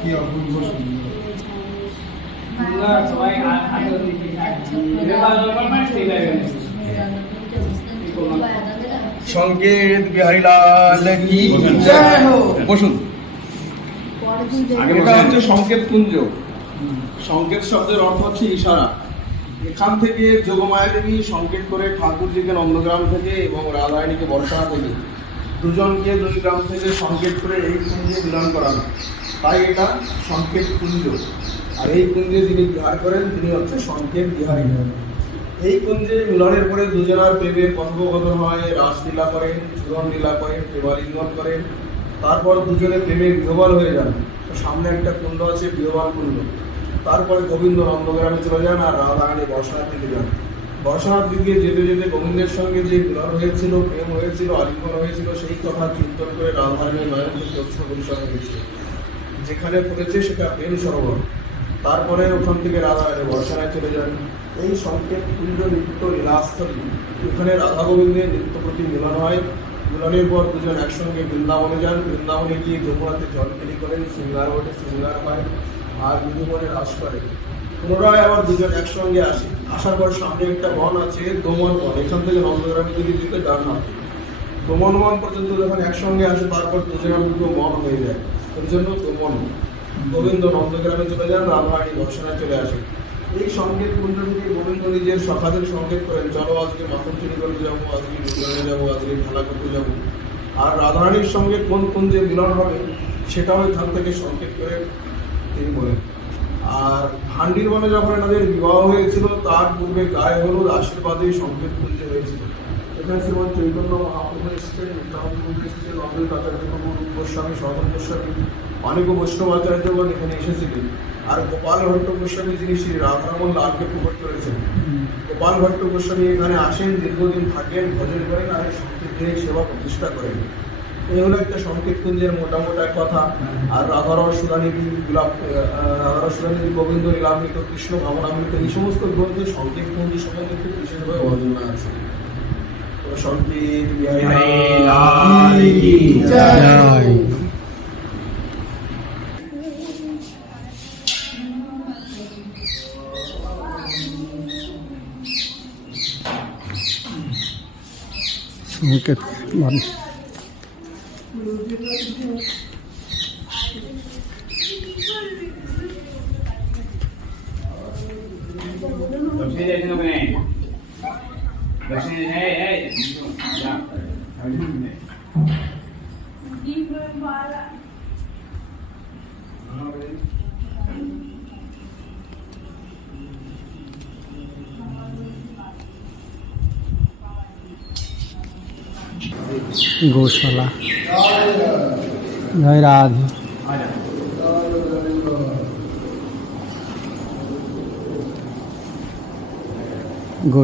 কি অপূর্ব সুন্দর। সবাই সংকেত বিহারীলাল কি? বসুন। এটা হচ্ছে সংকেত কুঞ্জ। সংকেত শব্দের অর্থ হচ্ছে ইশারা। এখান থেকে যোগমায়া দেবী সংকেত করে ঠাকুরজিকে নন্দগ্রাম থেকে এবং রাধারানীকে বর্ষা থেকে দুজনকে দুই গ্রাম থেকে সংকেত করে এই কুঞ্জে মিলন করানো। তাই এটা সংকেত কুঞ্জ আর এই কুঞ্জে যিনি বিহার করেন, তিনি হচ্ছে সংকেত বিহারী। এই কুঞ্জে মিলনের পরে দুজনার প্রেমের কথোপকথন হয়, রাসলীলা করেন চূরণ লীলা করেন প্রেমালিঙ্গন করেন তারপর দুজনে প্রেমে বিহবাল হয়ে যান। সামনে একটা কুণ্ড আছে বিহবাল কুণ্ড। তারপরে গোবিন্দ নন্দগ্রামে চলে যান আর রাধারানী বর্ষার দিকে যান। বর্ষার দিকে যেতে যেতে গোবিন্দের সঙ্গে যে মিলন হয়েছিল, প্রেম হয়েছিল, আলিঙ্গন হয়েছিল, সেই কথা চিন্তন করে রাধারানী নয়ন প্রশ্ন পরিসর হয়েছিল যেখানে পড়েছে সেটা প্রেম সরোবর। তারপরে ওখান থেকে রাধারানী বর্ষায় চলে যান। এই সংকেত কুঞ্জ নৃত্য লীলাস্থলী। ওখানে রাধা গোবিন্দের নৃত্য প্রতি মিলন হয়। মিলনের পর দুজন একসঙ্গে বৃন্দাবনে যান। বৃন্দাবনে গিয়ে যমুনাতে জল ফেরি করেন। শৃঙ্গার ওঠে শৃঙ্গার হয় আর বিধুবনে রাস করে। পুনরায় আবার দুজন একসঙ্গে আসে। আসার পর সামনে একটা বন আছে, দমন বন। এখান থেকে নন্দগ্রামে যদি দিতে ডান হাতে দমন বন পর্যন্ত যখন একসঙ্গে আসে, তারপর দুজনের দুটো মন হয়ে যায়। ওই জন্য দমন গোবিন্দ নন্দগ্রামে চলে যান রাধারানী দর্শনায় চলে আসে এই সংকেত থেকে গোবিন্দ নিজের সখাদের সংকেত করেন, চলো আজকে মাখন চুরি করতে যাব, আজকে মিলনে যাব, আজকে খেলা করতে যাব। আর রাধারানীর সঙ্গে কোন কুঞ্জে মিলন হবে, সেটাও এখান থেকে সংকেত করে তিনি বলেন। আর হান্ডির বনে যখন এনাদের বিবাহ হয়েছিল, তার পূর্বে গায়ে হলুদ আশীর্বাদেই সংকেত কুঞ্জে হয়েছিল। এখানে শ্রীমন্ত চৈতন্য মহাপ্রভু এসেছেন নিত্যানন্দ এসেছেন অদ্বৈত আচার্য গোস্বামী সদন গোস্বামী, অনেক বৈষ্ণব আচার্যগণ এখানে এসেছিলেন। আর গোপাল ভট্ট গোস্বামী যিনি শ্রী রাধারমন লালকে প্রকট করেছেন। গোপাল ভট্ট গোস্বামী এখানে আসেন, দীর্ঘদিন থাকেন, ভজন করেন আর এই সেবা প্রতিষ্ঠা করেন। এই হলো একটা সংকেত কুঞ্জের মোটামোটা কথা। আর রাধারস সুরানিধি গোলাপ রাধারস সুরানিধি গোবিন্দ লীলামৃত, কৃষ্ণ ভাবনামৃত, এই সমস্ত গ্রন্থে সংকেতকুঞ্জ সম্বন্ধে খুব বিশেষভাবে বর্ণনা আছে। তো সংকেত বিহারী লাল কি জয়। সংকেত মানে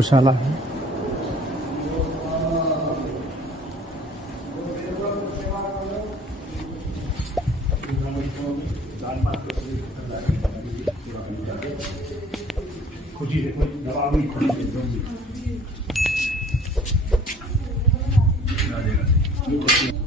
দক্ষিণে खुशी है कोई दवा भी खुशी है दोनों